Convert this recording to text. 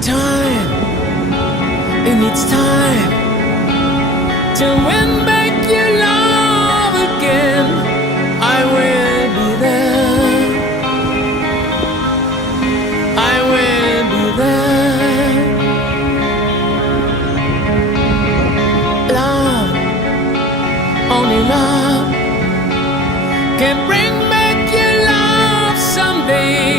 time, it needs time to win back your love again. I will be there. I will be there. Love, only love can bring back your love someday.